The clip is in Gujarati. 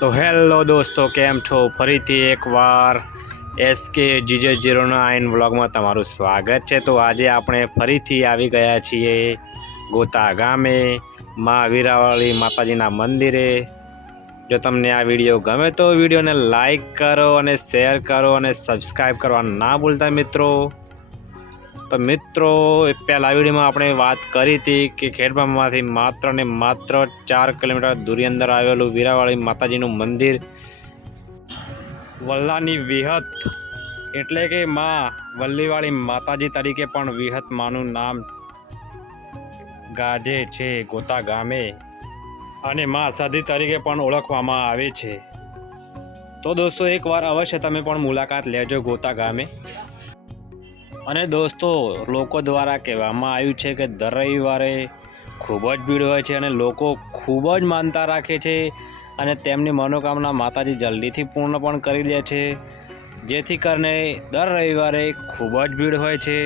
તો હેલો દોસ્તો, કેમ છો? ફરીથી એકવાર એસકે જીજે જીરો નાઇન વ્લોગમાં તમારું સ્વાગત છે. તો આજે આપણે ફરીથી આવી ગયા છીએ ગોતા ગામે, મા વીરાવાળી માતાજીના મંદિરે. જો તમને આ વીડિયો ગમે તો વિડીયોને લાઈક કરો અને શેર કરો અને સબસ્ક્રાઈબ કરવા ના ભૂલતા મિત્રો. તો મિત્રો, એ પહેલા વિડીયોમાં આપણે વાત કરી હતી કે ખેડબામાંથી માત્ર ને માત્ર ચાર કિલોમીટર દૂરી અંદર આવેલું વીરાવાળી માતાજીનું મંદિર. વલ્લાની વિહત એટલે કે માં વલ્લીવાળી માતાજી તરીકે પણ વિહત માનું નામ ગાજે છે ગોતા ગામે. અને માં સાધી તરીકે પણ ઓળખવામાં આવે છે. તો દોસ્તો, એકવાર અવશ્ય તમે પણ મુલાકાત લેજો ગોતા ગામે. અને દોસ્તો, લોકો દ્વારા કહેવામાં આવ્યું છે કે દર રવિવારે ખૂબ જ ભીડ હોય છે અને લોકો ખૂબ જ માનતા રાખે છે અને તેમની મનોકામના માતાજી જલ્દીથી પૂર્ણ પણ કરી દે છે, જેથી કરીને દર રવિવારે ખૂબ જ ભીડ હોય છે.